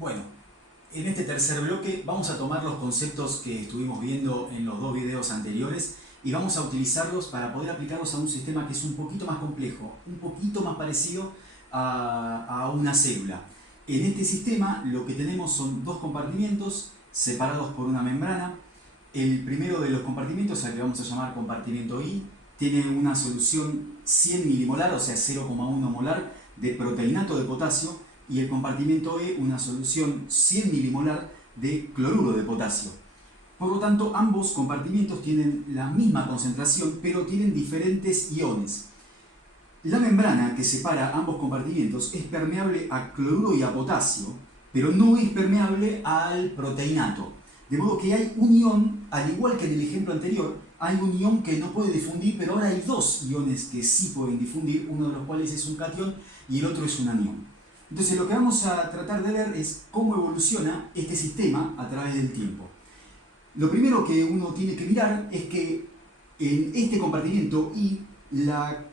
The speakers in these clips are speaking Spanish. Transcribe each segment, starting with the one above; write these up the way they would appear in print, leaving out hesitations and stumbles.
Bueno, en este tercer bloque vamos a tomar los conceptos que estuvimos viendo en los dos videos anteriores y vamos a utilizarlos para poder aplicarlos a un sistema que es un poquito más complejo, un poquito más parecido a una célula. En este sistema lo que tenemos son dos compartimientos separados por una membrana. El primero de los compartimientos, al que vamos a llamar compartimento I, tiene una solución 100 milimolar, o sea 0,1 molar de proteinato de potasio, y el compartimento E una solución 100 milimolar de cloruro de potasio. Por lo tanto, ambos compartimientos tienen la misma concentración, pero tienen diferentes iones. La membrana que separa ambos compartimientos es permeable a cloruro y a potasio, pero no es permeable al proteinato. De modo que hay un ion, al igual que en el ejemplo anterior, hay un ion que no puede difundir, pero ahora hay dos iones que sí pueden difundir, uno de los cuales es un catión y el otro es un anión. Entonces lo que vamos a tratar de ver es cómo evoluciona este sistema a través del tiempo. Lo primero que uno tiene que mirar es que en este compartimiento I la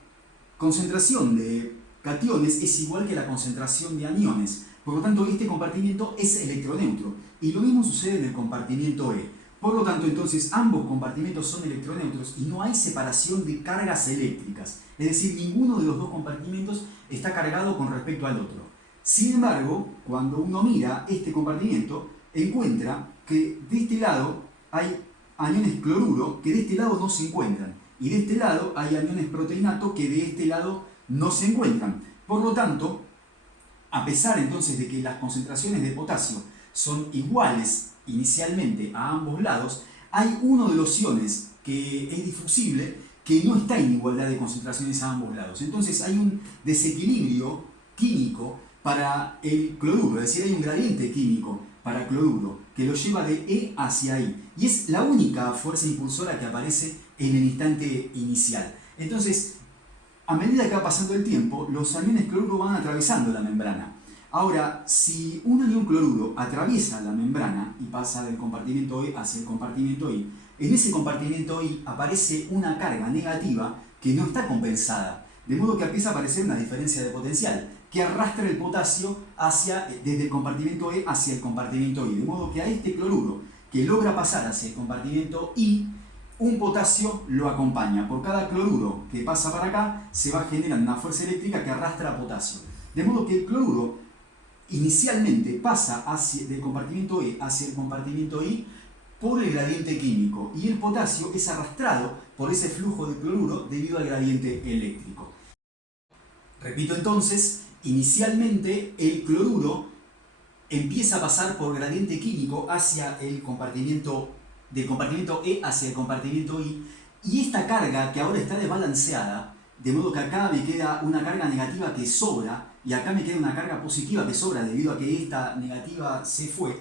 concentración de cationes es igual que la concentración de aniones. Por lo tanto, este compartimiento es electroneutro. Y lo mismo sucede en el compartimiento E. Por lo tanto, entonces, ambos compartimentos son electroneutros y no hay separación de cargas eléctricas. Es decir, ninguno de los dos compartimentos está cargado con respecto al otro. Sin embargo, cuando uno mira este compartimento, encuentra que de este lado hay aniones cloruro que de este lado no se encuentran. Y de este lado hay aniones proteinato que de este lado no se encuentran. Por lo tanto, a pesar entonces de que las concentraciones de potasio son iguales inicialmente a ambos lados, hay uno de los iones que es difusible que no está en igualdad de concentraciones a ambos lados. Entonces hay un desequilibrio químico para el cloruro, es decir, hay un gradiente químico para cloruro que lo lleva de E hacia I. Y es la única fuerza impulsora que aparece en el instante inicial. Entonces, a medida que va pasando el tiempo, los aniones cloruro van atravesando la membrana. Ahora, si un anión cloruro atraviesa la membrana y pasa del compartimento E hacia el compartimento I, en ese compartimento I aparece una carga negativa que no está compensada, de modo que empieza a aparecer una diferencia de potencial que arrastra el potasio desde el compartimento E hacia el compartimento I, de modo que a este cloruro que logra pasar hacia el compartimento I, un potasio lo acompaña. Por cada cloruro que pasa para acá, se va generando una fuerza eléctrica que arrastra a potasio. De modo que el cloruro inicialmente pasa del compartimento E hacia el compartimento I por el gradiente químico y el potasio es arrastrado por ese flujo de cloruro debido al gradiente eléctrico. Repito entonces, inicialmente el cloruro empieza a pasar por gradiente químico hacia el compartimento del compartimento E hacia el compartimento I, y esta carga que ahora está desbalanceada, de modo que acá me queda una carga negativa que sobra y acá me queda una carga positiva que sobra debido a que esta negativa se fue,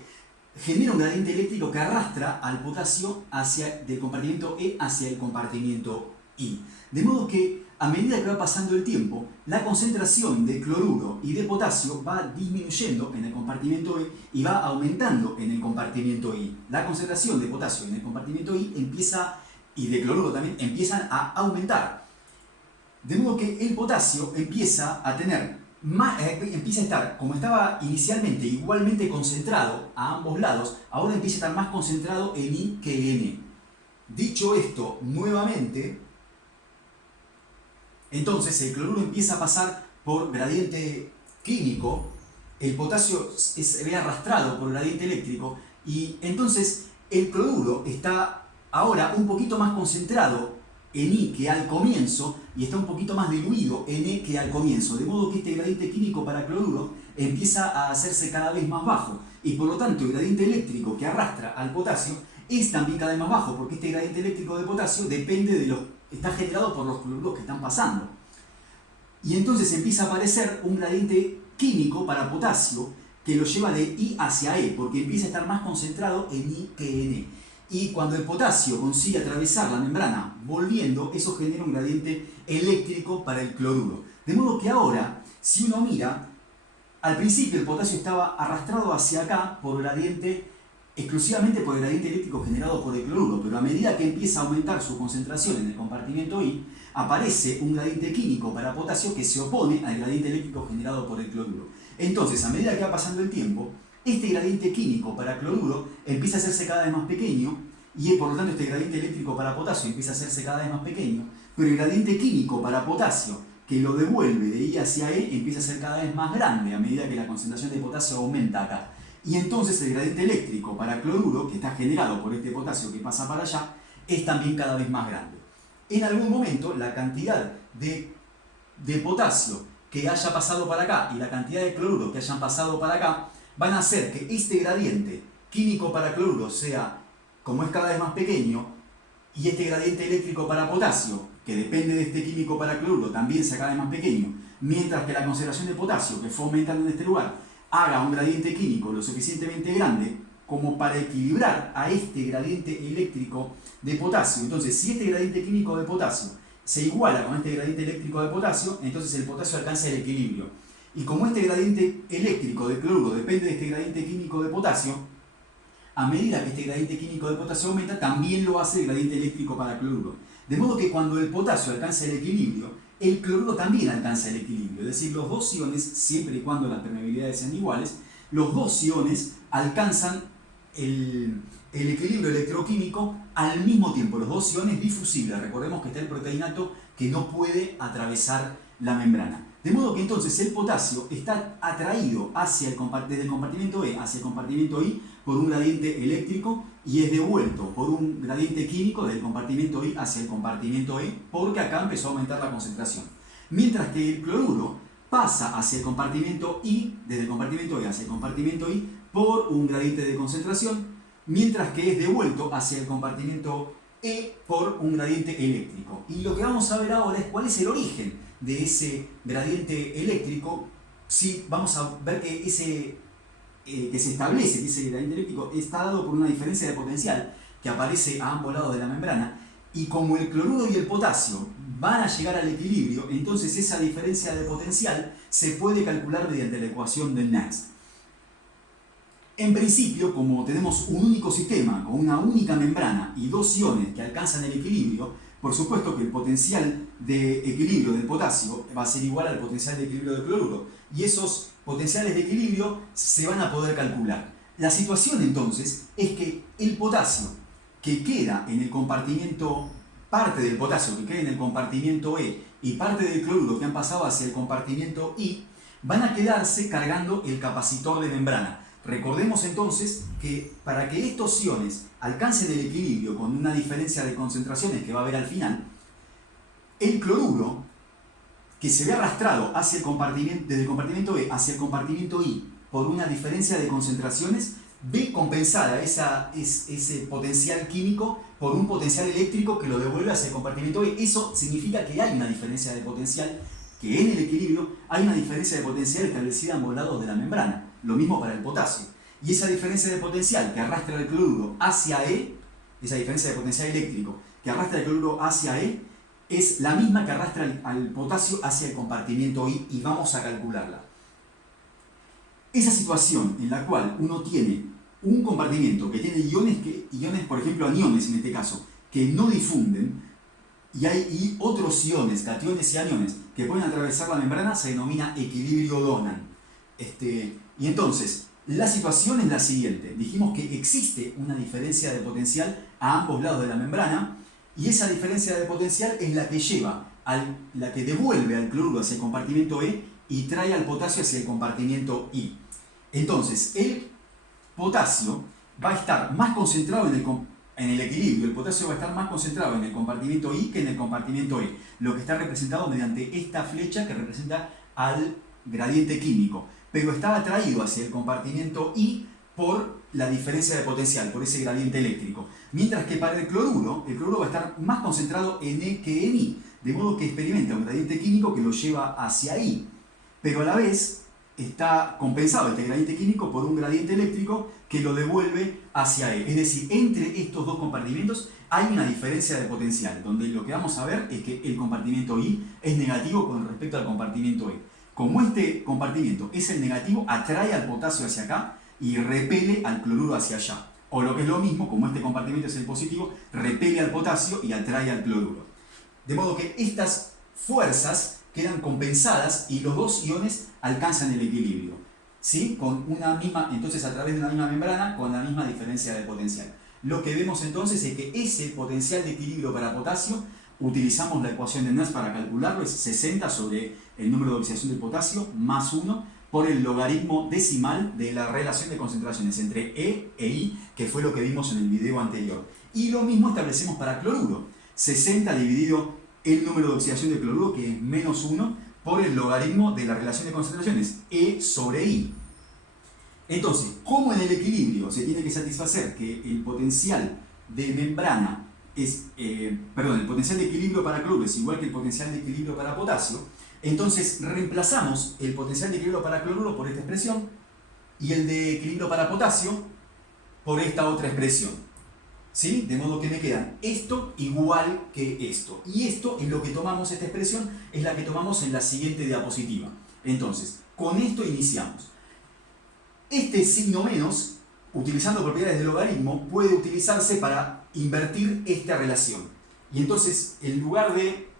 genera un gradiente eléctrico que arrastra al potasio del compartimento E hacia el compartimento I. De modo que a medida que va pasando el tiempo, la concentración de cloruro y de potasio va disminuyendo en el compartimento E y va aumentando en el compartimento I. La concentración de potasio en el compartimento I y de cloruro también empiezan a aumentar. De modo que el potasio empieza a estar, como estaba inicialmente igualmente concentrado a ambos lados, ahora empieza a estar más concentrado en I que en E. Dicho esto, nuevamente, entonces el cloruro empieza a pasar por gradiente químico, el potasio se ve arrastrado por gradiente eléctrico y entonces el cloruro está ahora un poquito más concentrado en I que al comienzo y está un poquito más diluido en E que al comienzo, de modo que este gradiente químico para cloruro empieza a hacerse cada vez más bajo y por lo tanto el gradiente eléctrico que arrastra al potasio es también cada vez más bajo porque este gradiente eléctrico de potasio está generado por los cloruros que están pasando. Y entonces empieza a aparecer un gradiente químico para potasio que lo lleva de I hacia E, porque empieza a estar más concentrado en I que en E. Y cuando el potasio consigue atravesar la membrana volviendo, eso genera un gradiente eléctrico para el cloruro. De modo que ahora, si uno mira, al principio el potasio estaba arrastrado hacia acá exclusivamente por el gradiente eléctrico generado por el cloruro, pero a medida que empieza a aumentar su concentración en el compartimento I, aparece un gradiente químico para potasio que se opone al gradiente eléctrico generado por el cloruro. Entonces, a medida que va pasando el tiempo, Este gradiente químico para cloruro empieza a hacerse cada vez más pequeño y por lo tanto este gradiente eléctrico para potasio empieza a hacerse cada vez más pequeño, pero el gradiente químico para potasio que lo devuelve de I hacia E empieza a ser cada vez más grande a medida que la concentración de potasio aumenta acá. Y entonces el gradiente eléctrico para cloruro, que está generado por este potasio que pasa para allá, es también cada vez más grande. En algún momento la cantidad de potasio que haya pasado para acá y la cantidad de cloruro que hayan pasado para acá van a hacer que este gradiente químico para cloruro sea, como es cada vez más pequeño, y este gradiente eléctrico para potasio, que depende de este químico para cloruro, también sea cada vez más pequeño, mientras que la concentración de potasio, que fue aumentando en este lugar, haga un gradiente químico lo suficientemente grande como para equilibrar a este gradiente eléctrico de potasio. Entonces, si este gradiente químico de potasio se iguala con este gradiente eléctrico de potasio, entonces el potasio alcanza el equilibrio. Y como este gradiente eléctrico de cloruro depende de este gradiente químico de potasio, a medida que este gradiente químico de potasio aumenta, también lo hace el gradiente eléctrico para cloruro. De modo que cuando el potasio alcanza el equilibrio, el cloruro también alcanza el equilibrio. Es decir, los dos iones, siempre y cuando las permeabilidades sean iguales, los dos iones alcanzan el equilibrio electroquímico al mismo tiempo. Los dos iones difusibles. Recordemos que está el proteinato que no puede atravesar la membrana. De modo que entonces el potasio está atraído desde el compartimento E hacia el compartimento I por un gradiente eléctrico y es devuelto por un gradiente químico del compartimento I hacia el compartimento E porque acá empezó a aumentar la concentración. Mientras que el cloruro pasa hacia el compartimento I, desde el compartimento E hacia el compartimento I, por un gradiente de concentración, mientras que es devuelto hacia el compartimento E por un gradiente eléctrico. Y lo que vamos a ver ahora es cuál es el origen de ese gradiente eléctrico. Si vamos a ver que que se establece que ese gradiente eléctrico está dado por una diferencia de potencial que aparece a ambos lados de la membrana, y como el cloruro y el potasio van a llegar al equilibrio, entonces esa diferencia de potencial se puede calcular mediante la ecuación de Nernst. En principio, como tenemos un único sistema con una única membrana y dos iones que alcanzan el equilibrio, por supuesto que el potencial de equilibrio del potasio va a ser igual al potencial de equilibrio del cloruro, y esos potenciales de equilibrio se van a poder calcular. La situación entonces es que el potasio que queda en el compartimento, parte del potasio que queda en el compartimento E y parte del cloruro que han pasado hacia el compartimento I, van a quedarse cargando el capacitor de membrana. Recordemos entonces que para que estos iones alcancen el equilibrio con una diferencia de concentraciones que va a haber al final, el cloruro, que se ve arrastrado hacia desde el compartimento E hacia el compartimento I por una diferencia de concentraciones, ve compensada ese potencial químico por un potencial eléctrico que lo devuelve hacia el compartimento E. Eso significa que hay una diferencia de potencial, que en el equilibrio hay una diferencia de potencial establecida a ambos lados de la membrana. Lo mismo para el potasio. Y esa diferencia de potencial que arrastra el cloruro hacia E, esa diferencia de potencial eléctrico que arrastra el cloruro hacia E, es la misma que arrastra al potasio hacia el compartimento I, y vamos a calcularla. Esa situación en la cual uno tiene un compartimento que tiene iones, por ejemplo aniones en este caso, que no difunden, y otros iones, cationes y aniones, que pueden atravesar la membrana, se denomina equilibrio Donan. Y entonces, la situación es la siguiente. Dijimos que existe una diferencia de potencial a ambos lados de la membrana, y esa diferencia de potencial es la que la que devuelve al cloruro hacia el compartimento E y trae al potasio hacia el compartimento I. Entonces, el potasio va a estar más concentrado en el equilibrio, el potasio va a estar más concentrado en el compartimento I que en el compartimento E, lo que está representado mediante esta flecha que representa al gradiente químico, pero está atraído hacia el compartimento I por la diferencia de potencial, por ese gradiente eléctrico. Mientras que para el cloruro va a estar más concentrado en E que en I, de modo que experimenta un gradiente químico que lo lleva hacia I, pero a la vez está compensado este gradiente químico por un gradiente eléctrico que lo devuelve hacia E. Es decir, entre estos dos compartimentos hay una diferencia de potencial, donde lo que vamos a ver es que el compartimento I es negativo con respecto al compartimento E. Como este compartimento es el negativo, atrae al potasio hacia acá y repele al cloruro hacia allá. O lo que es lo mismo, como este compartimento es el positivo, repele al potasio y atrae al cloruro. De modo que estas fuerzas quedan compensadas y los dos iones alcanzan el equilibrio. ¿sí? Con una misma, entonces a través de una misma membrana con la misma diferencia de potencial. Lo que vemos entonces es que ese potencial de equilibrio para potasio, utilizamos la ecuación de Nernst para calcularlo, es 60 sobre el número de oxidación del potasio más 1 por el logaritmo decimal de la relación de concentraciones entre E e I, que fue lo que vimos en el video anterior. Y lo mismo establecemos para cloruro. 60 dividido el número de oxidación del cloruro, que es menos 1, por el logaritmo de la relación de concentraciones, E sobre I. Entonces, como en el equilibrio se tiene que satisfacer que el potencial de membrana es, el potencial de equilibrio para cloruro es igual que el potencial de equilibrio para potasio, entonces reemplazamos el potencial de equilibrio para cloruro por esta expresión y el de equilibrio para potasio por esta otra expresión. ¿Sí? De modo que me quedan esto igual que esto. Y esto es lo que tomamos, esta expresión es la que tomamos en la siguiente diapositiva. Entonces, con esto iniciamos. Este signo menos, utilizando propiedades del logaritmo, puede utilizarse para invertir esta relación. Y entonces, en lugar de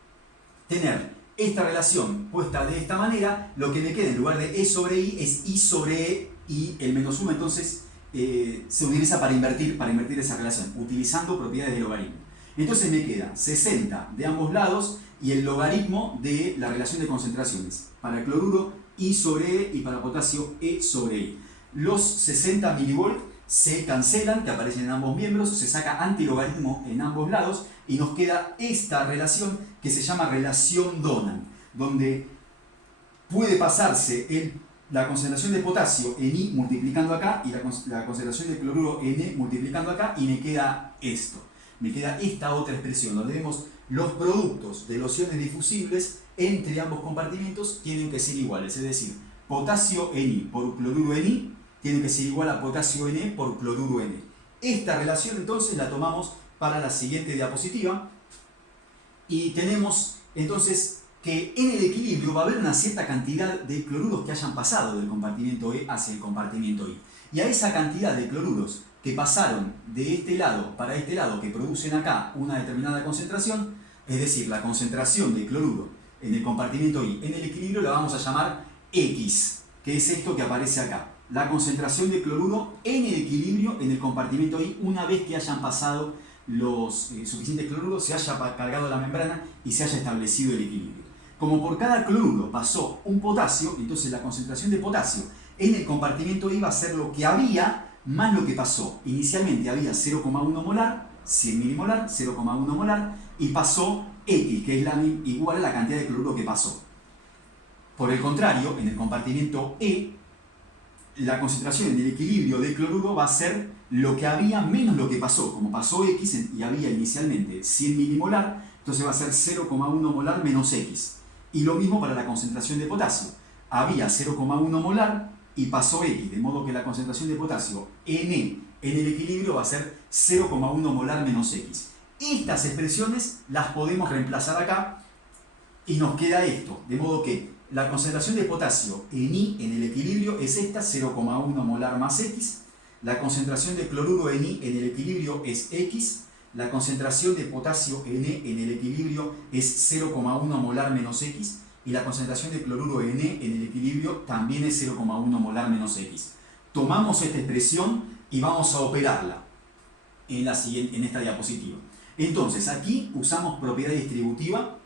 tener esta relación puesta de esta manera, lo que me queda en lugar de E sobre I es I sobre E, y el menos 1 entonces se utiliza para invertir esa relación, utilizando propiedades del logaritmo. Entonces me queda 60 de ambos lados y el logaritmo de la relación de concentraciones. Para cloruro, I sobre E, y para potasio, E sobre I. Los 60 milivolt se cancelan, que aparecen en ambos miembros, se saca antilogaritmo en ambos lados y nos queda esta relación que se llama relación Donnan, donde puede pasarse la concentración de potasio en I multiplicando acá y la concentración de cloruro en E multiplicando acá, y me queda esto. Me queda esta otra expresión donde vemos los productos de los iones difusibles entre ambos compartimentos tienen que ser iguales, es decir, potasio en I por cloruro en I tiene que ser igual a potasio Ne por cloruro Ne. Esta relación entonces la tomamos para la siguiente diapositiva y tenemos entonces que en el equilibrio va a haber una cierta cantidad de cloruros que hayan pasado del compartimento E hacia el compartimento I. Y a esa cantidad de cloruros que pasaron de este lado para este lado, que producen acá una determinada concentración, es decir, la concentración de cloruro en el compartimento I en el equilibrio la vamos a llamar X, que es esto que aparece acá. La concentración de cloruro en el equilibrio en el compartimento I una vez que hayan pasado los suficientes cloruros, se haya cargado la membrana y se haya establecido el equilibrio. Como por cada cloruro pasó un potasio, entonces la concentración de potasio en el compartimento I va a ser lo que había más lo que pasó. Inicialmente había 0,1 molar, 100 milimolar, 0,1 molar, y pasó X, que es igual a la cantidad de cloruro que pasó. Por el contrario, en el compartimento E, la concentración en el equilibrio de cloruro va a ser lo que había menos lo que pasó. Como pasó X y había inicialmente 100 milimolar, entonces va a ser 0,1 molar menos X. Y lo mismo para la concentración de potasio. Había 0,1 molar y pasó X, de modo que la concentración de potasio Ne en el equilibrio va a ser 0,1 molar menos X. Estas expresiones las podemos reemplazar acá y nos queda esto, de modo que la concentración de potasio en I en el equilibrio es esta, 0,1 molar más X. La concentración de cloruro en I en el equilibrio es X. La concentración de potasio en E en el equilibrio es 0,1 molar menos X. Y la concentración de cloruro en E en el equilibrio también es 0,1 molar menos X. Tomamos esta expresión y vamos a operarla en esta diapositiva. Entonces, aquí usamos propiedad distributiva.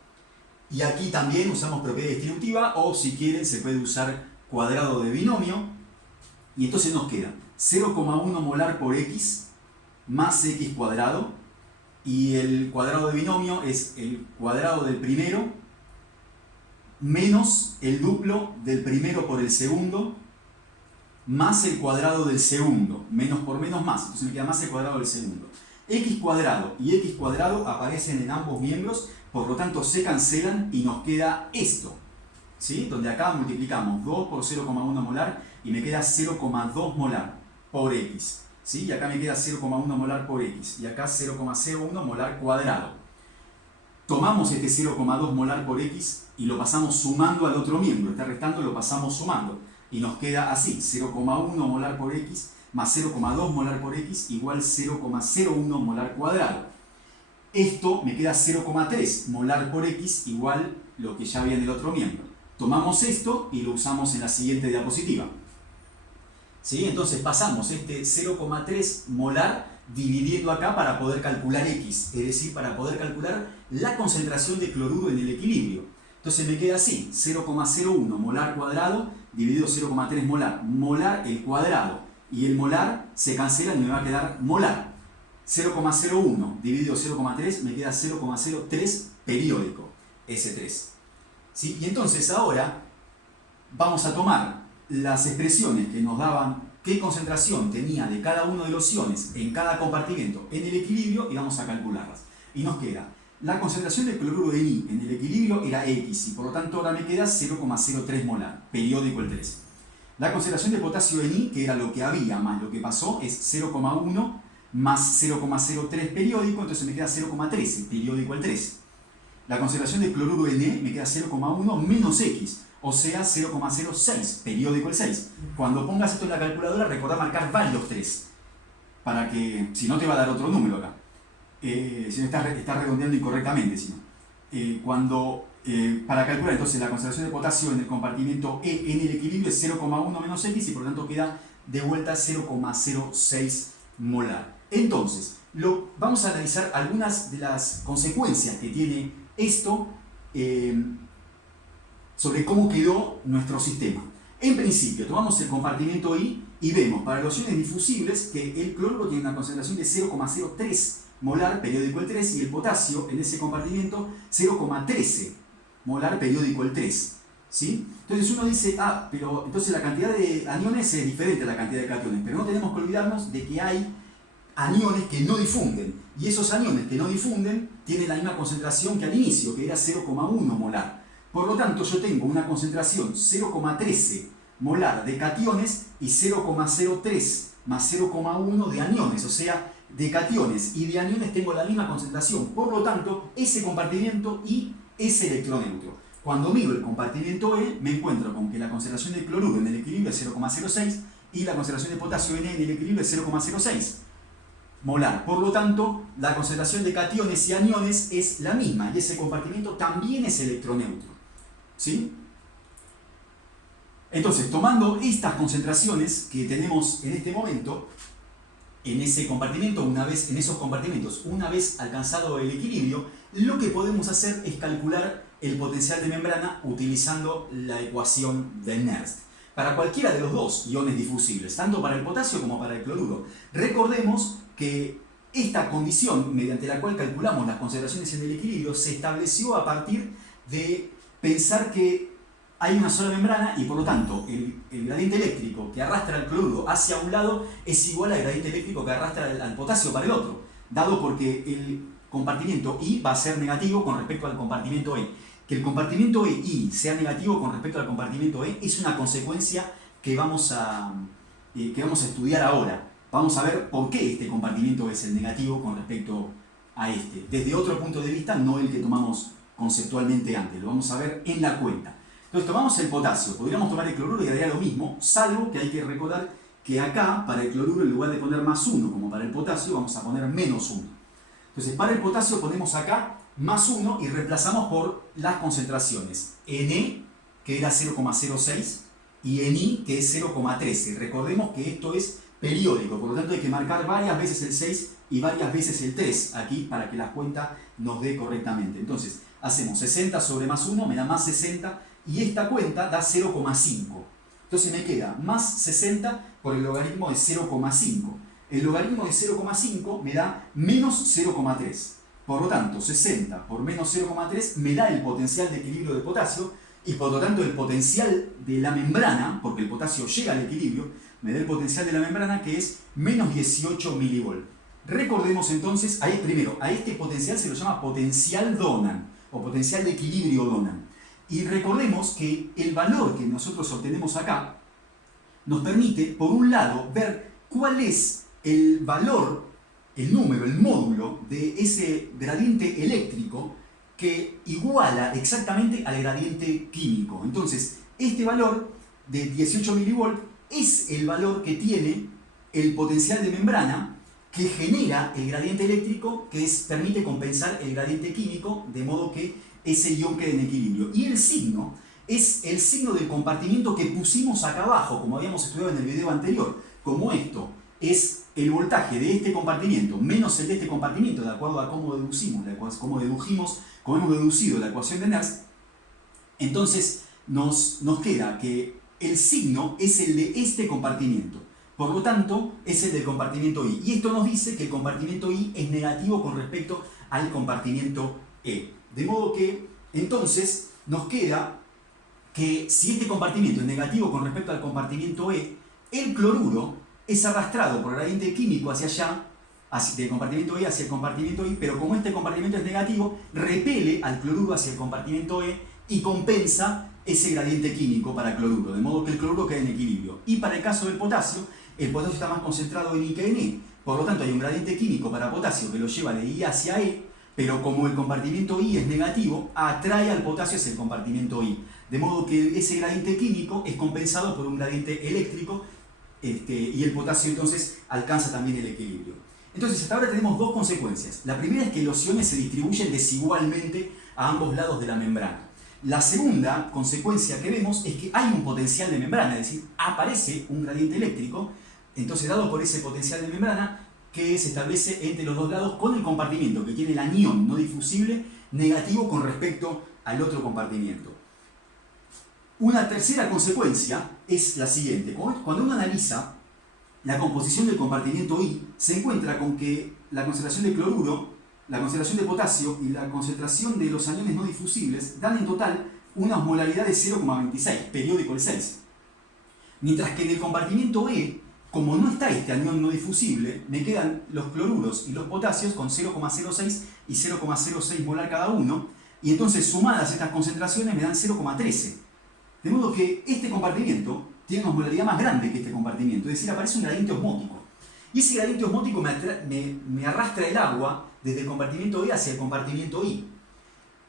Y aquí también usamos propiedad distributiva, o si quieren se puede usar cuadrado de binomio. Y entonces nos queda 0,1 molar por X más X cuadrado. Y el cuadrado de binomio es el cuadrado del primero menos el duplo del primero por el segundo más el cuadrado del segundo. Menos por menos más. Entonces me queda más el cuadrado del segundo. X cuadrado y X cuadrado aparecen en ambos miembros. Por lo tanto se cancelan y nos queda esto, ¿sí? Donde acá multiplicamos 2 por 0,1 molar y me queda 0,2 molar por X, ¿sí? Y acá me queda 0,1 molar por X y acá 0,01 molar cuadrado. Tomamos este 0,2 molar por X y lo pasamos sumando al otro miembro, está restando, lo pasamos sumando y nos queda así, 0,1 molar por X más 0,2 molar por X igual 0,01 molar cuadrado. Esto me queda 0,3 molar por X igual lo que ya había en el otro miembro. Tomamos esto y lo usamos en la siguiente diapositiva. ¿Sí? Entonces pasamos este 0,3 molar dividiendo acá para poder calcular X, es decir, para poder calcular la concentración de cloruro en el equilibrio. Entonces me queda así, 0,01 molar cuadrado dividido 0,3 molar. Molar el cuadrado y el molar se cancelan y me va a quedar molar. 0,01 dividido 0,3 me queda 0,03 periódico, S3. ¿Sí? Y entonces ahora vamos a tomar las expresiones que nos daban qué concentración tenía de cada uno de los iones en cada compartimento en el equilibrio y vamos a calcularlas. Y nos queda, la concentración de cloruro de Ni en el equilibrio era X y por lo tanto ahora me queda 0,03 molar, periódico el 3. La concentración de potasio en Ni, que era lo que había más lo que pasó, es 0,1 más 0,03 periódico, entonces me queda 0,13, periódico el 3. La concentración de cloruro en E me queda 0,1 menos X, o sea 0,06, periódico el 6. Cuando pongas esto en la calculadora, recordá marcar varios 3, para que, si no te va a dar otro número acá. Si no estás redondeando incorrectamente, si no. Para calcular entonces la concentración de potasio en el compartimento E en el equilibrio es 0,1 menos X y por lo tanto queda de vuelta 0,06 molar. Entonces, vamos a analizar algunas de las consecuencias que tiene esto sobre cómo quedó nuestro sistema. En principio, tomamos el compartimento I y vemos para los iones difusibles que el cloruro tiene una concentración de 0,03 molar, periódico el 3, y el potasio en ese compartimento 0,13 molar, periódico el 3. ¿Sí? Entonces uno dice, pero entonces la cantidad de aniones es diferente a la cantidad de cationes, pero no tenemos que olvidarnos de que hay aniones que no difunden, y esos aniones que no difunden tienen la misma concentración que al inicio, que era 0,1 molar. Por lo tanto, yo tengo una concentración 0,13 molar de cationes y 0,03 más 0,1 de aniones, o sea, de cationes y de aniones tengo la misma concentración. Por lo tanto, ese compartimiento I es electroneutro. Cuando miro el compartimento E, me encuentro con que la concentración de cloruro en el equilibrio es 0,06 y la concentración de potasio en el equilibrio es 0,06 molar. Por lo tanto, la concentración de cationes y aniones es la misma y ese compartimento también es electroneutro. ¿Sí? Entonces, tomando estas concentraciones que tenemos en este momento, en ese compartimento, en esos compartimentos, una vez alcanzado el equilibrio, lo que podemos hacer es calcular el potencial de membrana utilizando la ecuación de Nernst. Para cualquiera de los dos iones difusibles, tanto para el potasio como para el cloruro. Recordemos que esta condición, mediante la cual calculamos las concentraciones en el equilibrio, se estableció a partir de pensar que hay una sola membrana y por lo tanto el gradiente eléctrico que arrastra al cloruro hacia un lado es igual al gradiente eléctrico que arrastra al potasio para el otro, dado porque el compartimento I va a ser negativo con respecto al compartimento E. Que el compartimento I sea negativo con respecto al compartimento E es una consecuencia que vamos a estudiar ahora. Vamos a ver por qué este compartimento es el negativo con respecto a este, desde otro punto de vista, no el que tomamos conceptualmente antes, lo vamos a ver en la cuenta. Entonces tomamos el potasio, podríamos tomar el cloruro y daría lo mismo, salvo que hay que recordar que acá, para el cloruro, en lugar de poner más 1 como para el potasio, vamos a poner menos 1. Entonces para el potasio ponemos acá más 1 y reemplazamos por las concentraciones. Ne, que era 0,06, y en I, que es 0,13. Recordemos que esto es periódico, por lo tanto hay que marcar varias veces el 6 y varias veces el 3 aquí para que la cuenta nos dé correctamente. Entonces hacemos 60 sobre más 1, me da más 60, y esta cuenta da 0,5. Entonces me queda más 60 por el logaritmo de 0,5. El logaritmo de 0,5 me da menos 0,3. Por lo tanto, 60 por menos 0,3 me da el potencial de equilibrio de potasio y por lo tanto el potencial de la membrana, porque el potasio llega al equilibrio, me da el potencial de la membrana que es menos 18 milivolt. Recordemos entonces, primero, a este potencial se lo llama potencial Donan o potencial de equilibrio Donan. Y recordemos que el valor que nosotros obtenemos acá nos permite, por un lado, ver cuál es el valor, el número, el módulo de ese gradiente eléctrico que iguala exactamente al gradiente químico. Entonces, este valor de 18 milivolt es el valor que tiene el potencial de membrana que genera el gradiente eléctrico que permite compensar el gradiente químico de modo que ese ion quede en equilibrio. Y el signo es el signo del compartimiento que pusimos acá abajo, como habíamos estudiado en el video anterior. Como esto es el voltaje de este compartimiento menos el de este compartimiento, de acuerdo a cómo cómo hemos deducido la ecuación de Nernst, entonces nos queda que el signo es el de este compartimiento. Por lo tanto, es el del compartimiento I. Y esto nos dice que el compartimiento I es negativo con respecto al compartimiento E. De modo que, entonces, nos queda que si este compartimiento es negativo con respecto al compartimiento E, el cloruro es arrastrado por el gradiente químico hacia allá, del compartimiento E hacia el compartimiento I, pero como este compartimiento es negativo, repele al cloruro hacia el compartimiento E y compensa ese gradiente químico para cloruro, de modo que el cloruro queda en equilibrio. Y para el caso del potasio, el potasio está más concentrado en I que en E, por lo tanto hay un gradiente químico para potasio que lo lleva de I hacia E, pero como el compartimiento I es negativo, atrae al potasio hacia el compartimiento I. De modo que ese gradiente químico es compensado por un gradiente eléctrico y el potasio entonces alcanza también el equilibrio. Entonces hasta ahora tenemos dos consecuencias. La primera es que los iones se distribuyen desigualmente a ambos lados de la membrana. La segunda consecuencia que vemos es que hay un potencial de membrana, es decir, aparece un gradiente eléctrico, entonces dado por ese potencial de membrana que se establece entre los dos lados con el compartimiento que tiene el anión no difusible negativo con respecto al otro compartimiento. Una tercera consecuencia es la siguiente. Cuando uno analiza la composición del compartimiento I, se encuentra con que la concentración de cloruro, la concentración de potasio y la concentración de los aniones no difusibles dan en total una osmolaridad de 0,26, periódico el 6. Mientras que en el compartimiento E, como no está este anión no difusible, me quedan los cloruros y los potasios con 0,06 y 0,06 molar cada uno, y entonces sumadas estas concentraciones me dan 0,13. De modo que este compartimiento tiene una osmolaridad más grande que este compartimiento, es decir, aparece un gradiente osmótico. Y ese gradiente osmótico me arrastra el agua desde el compartimiento E hacia el compartimiento I.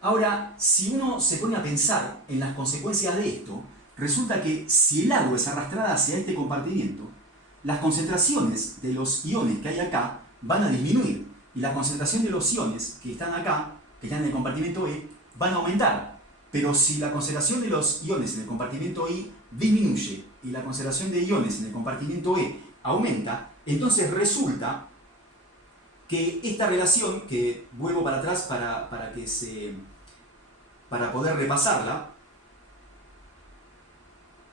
Ahora, si uno se pone a pensar en las consecuencias de esto, resulta que si el agua es arrastrada hacia este compartimiento, las concentraciones de los iones que hay acá van a disminuir y la concentración de los iones que están acá, que están en el compartimento E, van a aumentar. Pero si la concentración de los iones en el compartimento I disminuye y la concentración de iones en el compartimento E aumenta, entonces resulta que esta relación, que vuelvo para atrás para poder repasarla,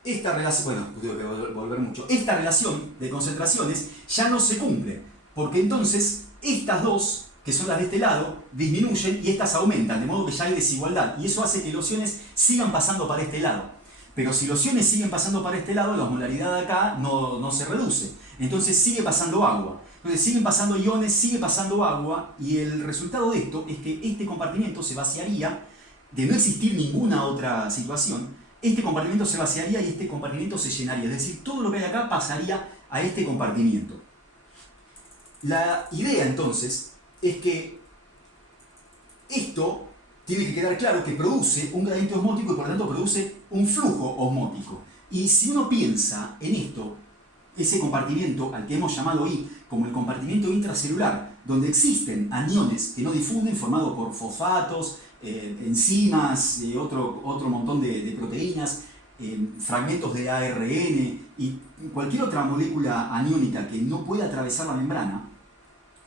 esta relación, tengo que volver mucho, esta relación de concentraciones ya no se cumple, porque entonces estas dos, que son las de este lado, disminuyen y estas aumentan, de modo que ya hay desigualdad, y eso hace que los iones sigan pasando para este lado. Pero si los iones siguen pasando para este lado, la osmolaridad de acá no se reduce, entonces sigue pasando agua. Entonces siguen pasando iones, sigue pasando agua, y el resultado de esto es que este compartimento se vaciaría, de no existir ninguna otra situación, este compartimento se vaciaría y este compartimento se llenaría, es decir, todo lo que hay acá pasaría a este compartimento. La idea entonces es que esto tiene que quedar claro que produce un gradiente osmótico y por lo tanto produce un flujo osmótico. Y si uno piensa en esto, ese compartimiento al que hemos llamado I como el compartimento intracelular, donde existen aniones que no difunden formados por fosfatos, enzimas, otro montón de proteínas, fragmentos de ARN y cualquier otra molécula aniónica que no pueda atravesar la membrana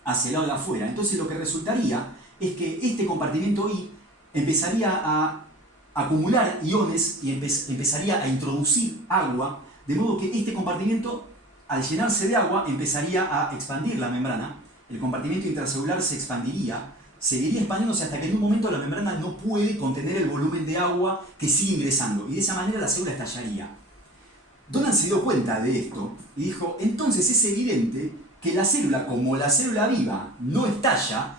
hacia el lado de afuera, entonces lo que resultaría es que este compartimento I empezaría a acumular iones y empezaría a introducir agua, de modo que este compartimento, al llenarse de agua, empezaría a expandir la membrana, el compartimento intracelular se expandiría, seguiría expandiéndose hasta que en un momento la membrana no puede contener el volumen de agua que sigue ingresando, y de esa manera la célula estallaría. Donnan se dio cuenta de esto y dijo, entonces es evidente que la célula, como la célula viva, no estalla,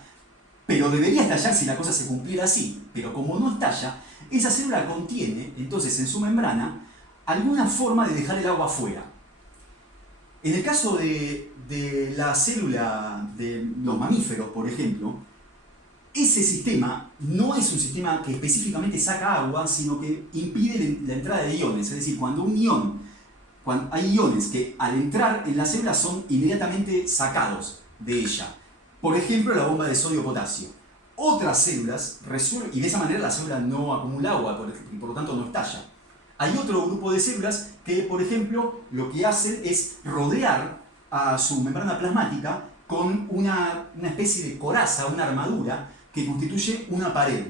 pero debería estallar si la cosa se cumpliera así, pero como no estalla, esa célula contiene, entonces en su membrana, alguna forma de dejar el agua fuera. En el caso de la célula de los mamíferos, por ejemplo, ese sistema no es un sistema que específicamente saca agua, sino que impide la entrada de iones. Es decir, cuando hay iones que al entrar en la célula son inmediatamente sacados de ella. Por ejemplo, la bomba de sodio-potasio. otras células resuelven, y de esa manera la célula no acumula agua y por lo tanto no estalla. Hay otro grupo de células que, por ejemplo, lo que hacen es rodear a su membrana plasmática con una especie de coraza, una armadura, que constituye una pared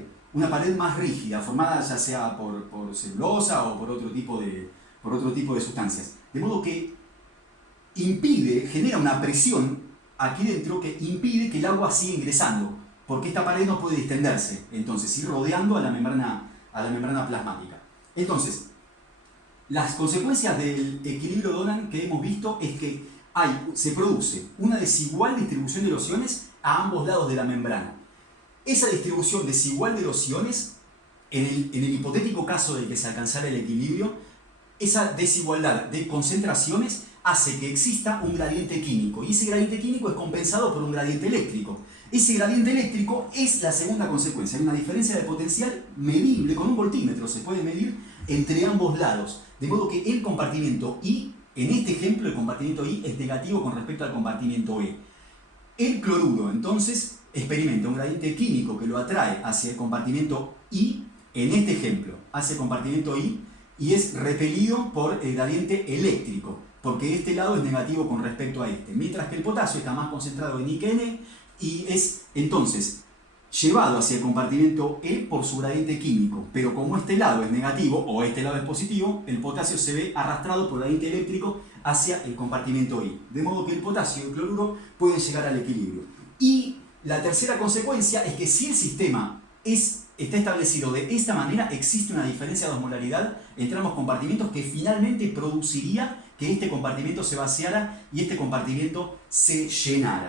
más rígida, formada ya sea por celulosa o por otro tipo de sustancias. De modo que genera una presión aquí dentro que impide que el agua siga ingresando, porque esta pared no puede distenderse, entonces ir rodeando a la membrana plasmática. Entonces, las consecuencias del equilibrio Donan que hemos visto es que se produce una desigual distribución de los iones a ambos lados de la membrana. Esa distribución desigual de los iones, en el hipotético caso de que se alcanzara el equilibrio, esa desigualdad de concentraciones hace que exista un gradiente químico, y ese gradiente químico es compensado por un gradiente eléctrico. Ese gradiente eléctrico es la segunda consecuencia, hay una diferencia de potencial medible con un voltímetro, se puede medir entre ambos lados, de modo que el compartimiento I, en este ejemplo el compartimiento I es negativo con respecto al compartimiento E. El cloruro entonces experimenta un gradiente químico que lo atrae hacia el compartimiento I, en este ejemplo, hacia el compartimiento I, y es repelido por el gradiente eléctrico, porque este lado es negativo con respecto a este, mientras que el potasio está más concentrado en I que en E, y es entonces llevado hacia el compartimiento E por su gradiente químico, pero como este lado es negativo o este lado es positivo, el potasio se ve arrastrado por el gradiente eléctrico hacia el compartimiento I, de modo que el potasio y el cloruro pueden llegar al equilibrio. Y la tercera consecuencia es que si el sistema está establecido de esta manera, existe una diferencia de osmolaridad entre ambos compartimientos que finalmente produciría que este compartimento se vaciara y este compartimiento se llenara.